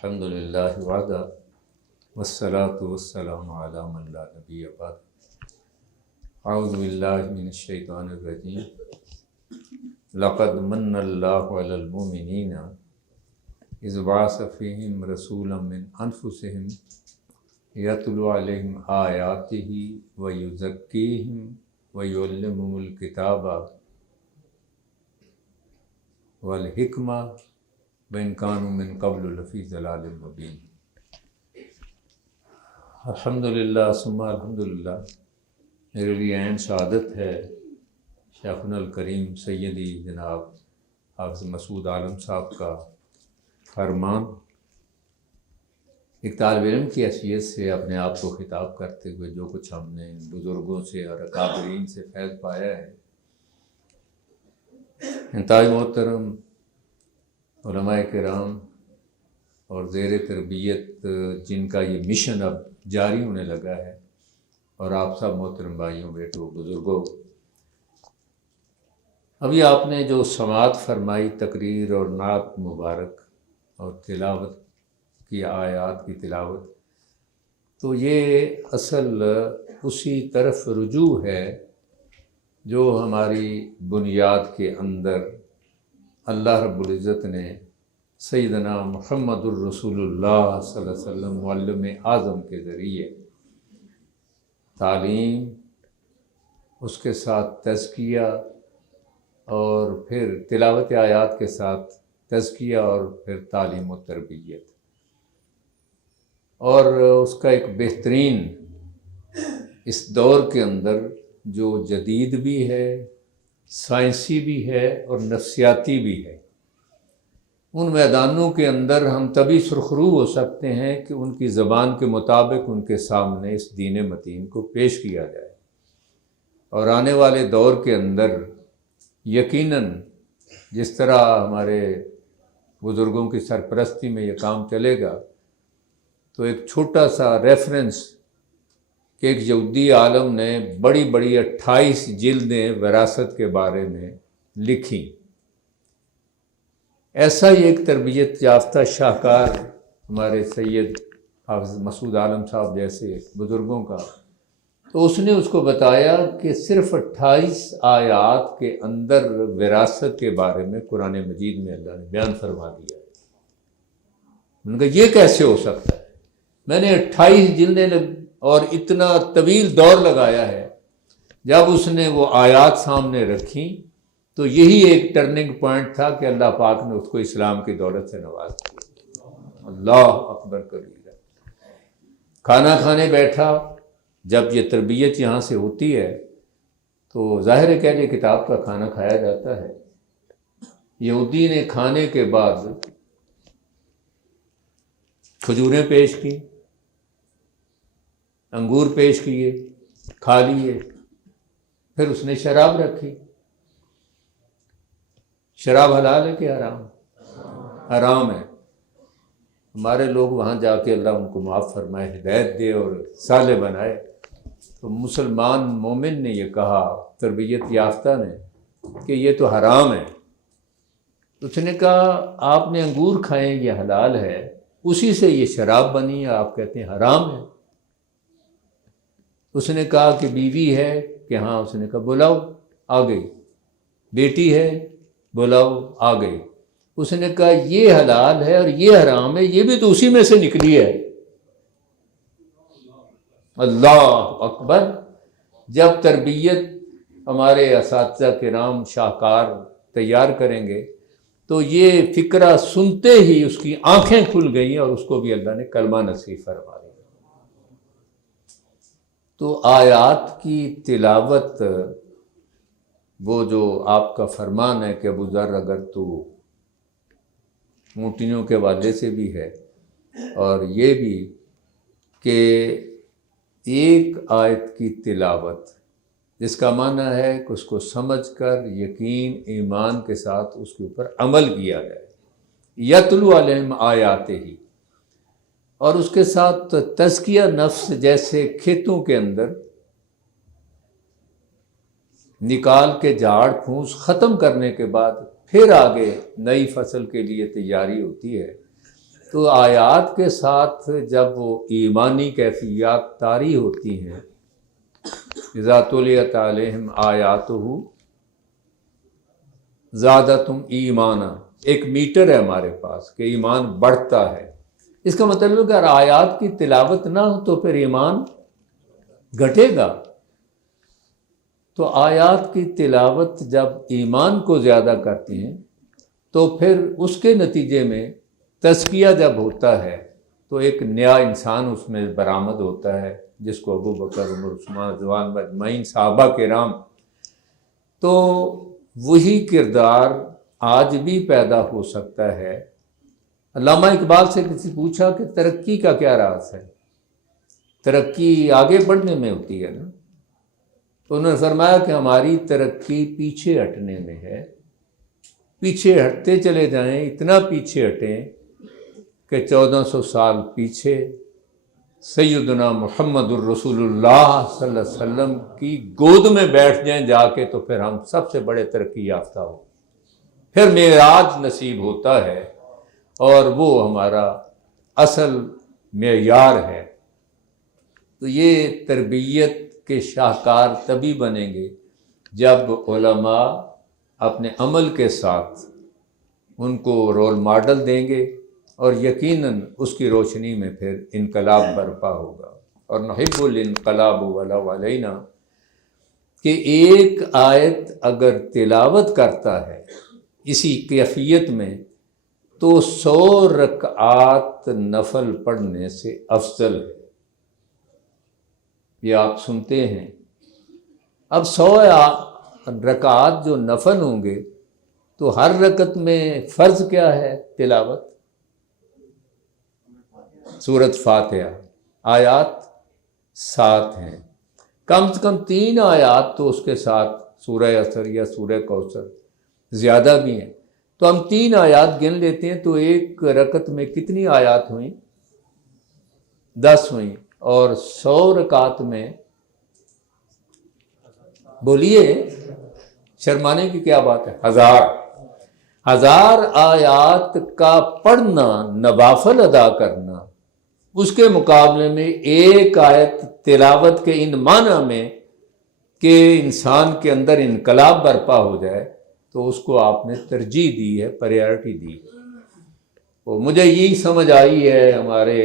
الحمد للہ وحدہ والصلاة والسلام علی من لا نبی بعد اعوذ باللہ من الشیطان الرجیم لقد من اللہ علی المؤمنین اذ بعث فیہم رسولا من انفسہم یتلو علیہم آیاتہ ویزکیہم ویعلمہم الکتاب والحکمہ وَإِن كَانُوا مِن قَبْلُ لَفِي ضَلَالٍ مُبِينٍ۔ الحمدللہ ثم الحمدللہ، میرے لیے عین سعادت ہے شیخنا الکریم سیدی جناب حافظ مسعود عالم صاحب کا فرمان ایک طالب علم کی حیثیت سے اپنے آپ کو خطاب کرتے ہوئے جو کچھ ہم نے بزرگوں سے اور اکابرین سے فیض پایا ہے، انتہائی محترم علماء کرام اور زیر تربیت جن کا یہ مشن اب جاری ہونے لگا ہے، اور آپ سب محترم بھائیوں بیٹوں بزرگوں، ابھی آپ نے جو سماعت فرمائی تقریر اور نعت مبارک اور تلاوت کی آیات کی تلاوت، تو یہ اصل اسی طرف رجوع ہے جو ہماری بنیاد کے اندر اللہ رب العزت نے سیدنا محمد الرسول اللہ صلی اللہ علیہ وسلم معلم اعظم کے ذریعے تعلیم، اس کے ساتھ تزکیہ اور پھر تلاوت آیات کے ساتھ تزکیہ اور پھر تعلیم و تربیت، اور اس کا ایک بہترین اس دور کے اندر جو جدید بھی ہے، سائنسی بھی ہے اور نفسیاتی بھی ہے، ان میدانوں کے اندر ہم تبھی سرخرو ہو سکتے ہیں کہ ان کی زبان کے مطابق ان کے سامنے اس دین متین کو پیش کیا جائے، اور آنے والے دور کے اندر یقیناً جس طرح ہمارے بزرگوں کی سرپرستی میں یہ کام چلے گا، تو ایک چھوٹا سا ریفرنس کہ ایک یہودی عالم نے بڑی بڑی 28 جلدیں وراثت کے بارے میں لکھیں، ایسا ہی ایک تربیت یافتہ شاہکار ہمارے سید حافظ مسعود عالم صاحب جیسے بزرگوں کا، تو اس نے اس کو بتایا کہ صرف 28 آیات کے اندر وراثت کے بارے میں قرآن مجید میں اللہ نے بیان فرما دیا ہے۔ ان کا یہ کیسے ہو سکتا ہے؟ میں نے 28 جلدیں اور اتنا طویل دور لگایا ہے۔ جب اس نے وہ آیات سامنے رکھیں تو یہی ایک ٹرننگ پوائنٹ تھا کہ اللہ پاک نے اس کو اسلام کی دولت سے نواز دیا۔ اللہ اکبر کبیرہ۔ کھانا کھانے بیٹھا، جب یہ تربیت یہاں سے ہوتی ہے تو ظاہر ہے کہ اہل کتاب کا کھانا کھایا جاتا ہے۔ یہودی نے کھانے کے بعد کھجوریں پیش کی، انگور پیش کیے، کھا لیے، پھر اس نے شراب رکھی۔ شراب حلال ہے کہ حرام؟ حرام ہے۔ ہمارے لوگ وہاں جا کے اللہ ان کو معاف فرمائے، ہدایت دے اور صالح بنائے، تو مسلمان مومن نے یہ کہا، تربیت یافتہ نے، کہ یہ تو حرام ہے۔ اس نے کہا آپ نے انگور کھائیں یہ حلال ہے، اسی سے یہ شراب بنی ہے، آپ کہتے ہیں حرام ہے۔ اس نے کہا کہ بیوی ہے کہ ہاں، اس نے کہا بلاؤ، آ گئی۔ بیٹی ہے، بلاؤ، آ گئی۔ اس نے کہا یہ حلال ہے اور یہ حرام ہے، یہ بھی تو اسی میں سے نکلی ہے۔ اللہ اکبر۔ جب تربیت ہمارے اساتذہ کرام شاہکار تیار کریں گے تو یہ فکرہ سنتے ہی اس کی آنکھیں کھل گئیں اور اس کو بھی اللہ نے کلمہ نصیب فرما دیا۔ تو آیات کی تلاوت، وہ جو آپ کا فرمان ہے کہ ابو ذر اگر تو اونٹنیوں کے والے سے بھی ہے، اور یہ بھی کہ ایک آیت کی تلاوت جس کا معنی ہے کہ اس کو سمجھ کر یقین ایمان کے ساتھ اس کے اوپر عمل کیا جائے، یتلو علیہم آیاتہ ہی، اور اس کے ساتھ تزکیہ نفس جیسے کھیتوں کے اندر نکال کے جھاڑ پھونس ختم کرنے کے بعد پھر آگے نئی فصل کے لیے تیاری ہوتی ہے، تو آیات کے ساتھ جب وہ ایمانی کیفیات طاری ہوتی ہیں، اذا تلیت علیہم آیاتہ زادتہم ایمانا، ایک میٹر ہے ہمارے پاس کہ ایمان بڑھتا ہے۔ اس کا مطلب اگر آیات کی تلاوت نہ ہو تو پھر ایمان گھٹے گا۔ تو آیات کی تلاوت جب ایمان کو زیادہ کرتی ہیں تو پھر اس کے نتیجے میں تزکیہ جب ہوتا ہے تو ایک نیا انسان اس میں برآمد ہوتا ہے، جس کو ابو بکر، عمر، عثمان، رضوان اجمعین صحابہ کرام، تو وہی کردار آج بھی پیدا ہو سکتا ہے۔ علامہ اقبال سے کسی پوچھا کہ ترقی کا کیا راز ہے؟ ترقی آگے بڑھنے میں ہوتی ہے نا؟ تو انہوں نے فرمایا کہ ہماری ترقی پیچھے ہٹنے میں ہے، پیچھے ہٹتے چلے جائیں، اتنا پیچھے ہٹیں کہ 1400 سال پیچھے سیدنا محمد الرسول اللہ صلی اللہ علیہ وسلم کی گود میں بیٹھ جائیں جا کے، تو پھر ہم سب سے بڑے ترقی یافتہ ہو، پھر معراج نصیب ہوتا ہے، اور وہ ہمارا اصل معیار ہے۔ تو یہ تربیت کے شاہکار تبھی بنیں گے جب علماء اپنے عمل کے ساتھ ان کو رول ماڈل دیں گے، اور یقیناً اس کی روشنی میں پھر انقلاب برپا ہوگا۔ اور نحب الانقلاب ولو علینا، کہ ایک آیت اگر تلاوت کرتا ہے اسی کیفیت میں تو 100 رکعات نفل پڑھنے سے افضل ہے۔ یہ آپ سنتے ہیں۔ اب 100 رکعات جو نفل ہوں گے تو ہر رکعت میں فرض کیا ہے؟ تلاوت سورۃ فاتحہ، آیات 7 ہیں، کم سے کم 3 آیات تو اس کے ساتھ سورہ عصر یا سورہ کوثر، زیادہ بھی ہیں۔ تو ہم 3 آیات گن لیتے ہیں، تو ایک رکعت میں کتنی آیات ہوئیں؟ 10 ہوئیں، اور 100 رکعت میں بولیے، شرمانے کی کیا بات ہے؟ 1000 آیات کا پڑھنا، نوافل ادا کرنا، اس کے مقابلے میں ایک آیت تلاوت کے ان معنی میں کہ انسان کے اندر انقلاب برپا ہو جائے، تو اس کو آپ نے ترجیح دی ہے، پریارٹی دی ہے۔ تو مجھے یہی سمجھ آئی ہے ہمارے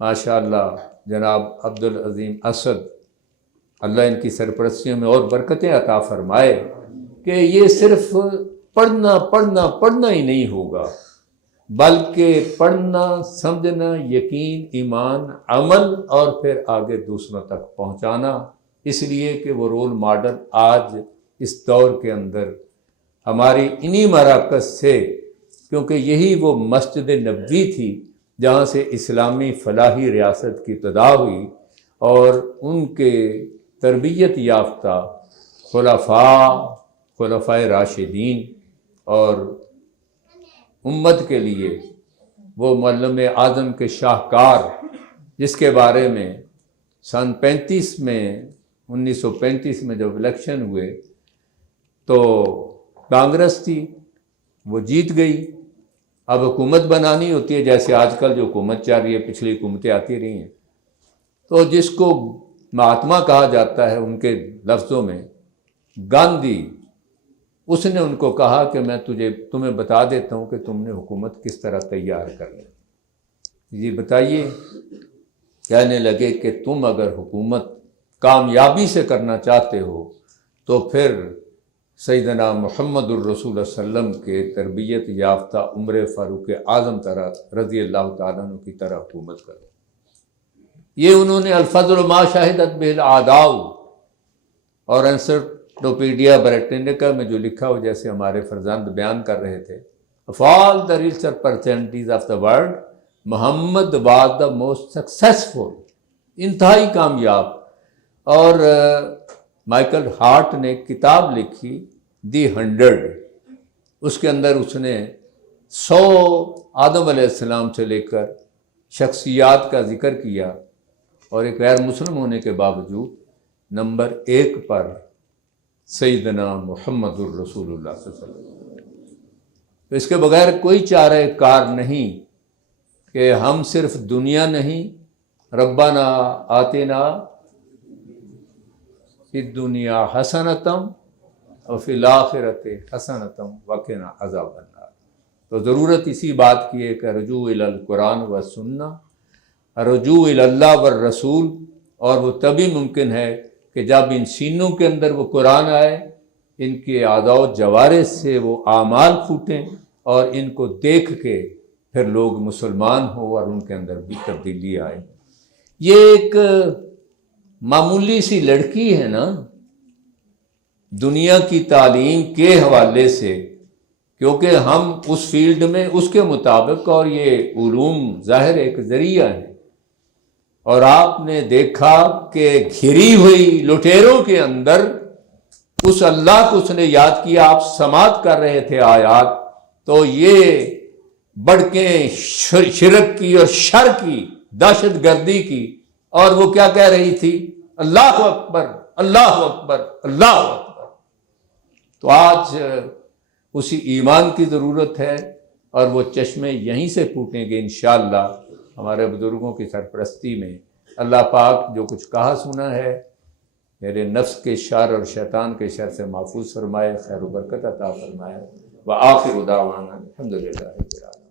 ماشاءاللہ جناب عبدالعظیم اسد، اللہ ان کی سرپرستیوں میں اور برکتیں عطا فرمائے، کہ یہ صرف پڑھنا پڑھنا پڑھنا ہی نہیں ہوگا، بلکہ پڑھنا، سمجھنا، یقین، ایمان، عمل، اور پھر آگے دوسروں تک پہنچانا، اس لیے کہ وہ رول ماڈل آج اس دور کے اندر ہماری انہی مراکز سے، کیونکہ یہی وہ مسجد نبوی تھی جہاں سے اسلامی فلاحی ریاست کی ابتدا ہوئی، اور ان کے تربیت یافتہ خلفائے راشدین، اور امت کے لیے وہ معلم اعظم کے شاہکار، جس کے بارے میں سن 1935 میں جب الیکشن ہوئے تو کانگریس تھی، وہ جیت گئی۔ اب حکومت بنانی ہوتی ہے، جیسے آج کل جو حکومت چل رہی ہے، پچھلی حکومتیں آتی رہی ہیں، تو جس کو مہاتما کہا جاتا ہے ان کے لفظوں میں، گاندھی، اس نے ان کو کہا کہ میں تمہیں بتا دیتا ہوں کہ تم نے حکومت کس طرح تیار کرنی۔ جی بتائیے، کہنے لگے کہ تم اگر حکومت کامیابی سے کرنا چاہتے ہو تو پھر سیدنا محمد الرسول صلی اللہ علیہ وسلم کے تربیت یافتہ عمر فاروق اعظم رضی اللہ تعالیٰ عنہ کی طرح حکومت کرو۔ یہ انہوں نے الفضل ما شاہدت بہ الاعداء اور انسائکلوپیڈیا بریٹینیکا میں جو لکھا ہو، جیسے ہمارے فرزند بیان کر رہے تھے، of all the research personalities of the world, Muhammad was the most successful، انتہائی کامیاب۔ اور مائیکل ہارٹ نے کتاب لکھی دی 100، اس کے اندر اس نے 100 آدم علیہ السلام سے لے کر شخصیات کا ذکر کیا، اور ایک غیر مسلم ہونے کے باوجود نمبر 1 پر سیدنا محمد الرسول اللہ صلی اللہ علیہ وسلم۔ تو اس کے بغیر کوئی چارہ کار نہیں کہ ہم صرف دنیا نہیں، ربنا آتنا فی الدنیا حسنتم اور فی الآخرۃ حسنتم وقنا عذاب النار۔ تو ضرورت اسی بات کی ہے کہ رجوع الی القرآن و سنہ، رجوع الی اللہ والرسول، اور وہ تبھی ممکن ہے کہ جب ان سینوں کے اندر وہ قرآن آئے، ان کے اعضاء و جوارح سے وہ اعمال پھوٹیں اور ان کو دیکھ کے پھر لوگ مسلمان ہو اور ان کے اندر بھی تبدیلی آئے۔ یہ ایک معمولی سی لڑکی ہے نا، دنیا کی تعلیم کے حوالے سے، کیونکہ ہم اس فیلڈ میں اس کے مطابق، اور یہ علوم ظاہر ایک ذریعہ ہے، اور آپ نے دیکھا کہ گھری ہوئی لٹیروں کے اندر اس اللہ کو اس نے یاد کیا۔ آپ سماعت کر رہے تھے آیات، تو یہ بڑکیں شرک کی اور شر کی، دہشت گردی کی، اور وہ کیا کہہ رہی تھی؟ اللہ اکبر، اللہ اکبر، اللہ اکبر۔ تو آج اسی ایمان کی ضرورت ہے، اور وہ چشمے یہیں سے پھوٹیں گے انشاءاللہ ہمارے بزرگوں کی سرپرستی میں۔ اللہ پاک جو کچھ کہا سنا ہے میرے نفس کے شر اور شیطان کے شر سے محفوظ فرمائے، خیر و برکت عطا فرمائے۔ وآخر دعوانا الحمدللہ رب العالمین۔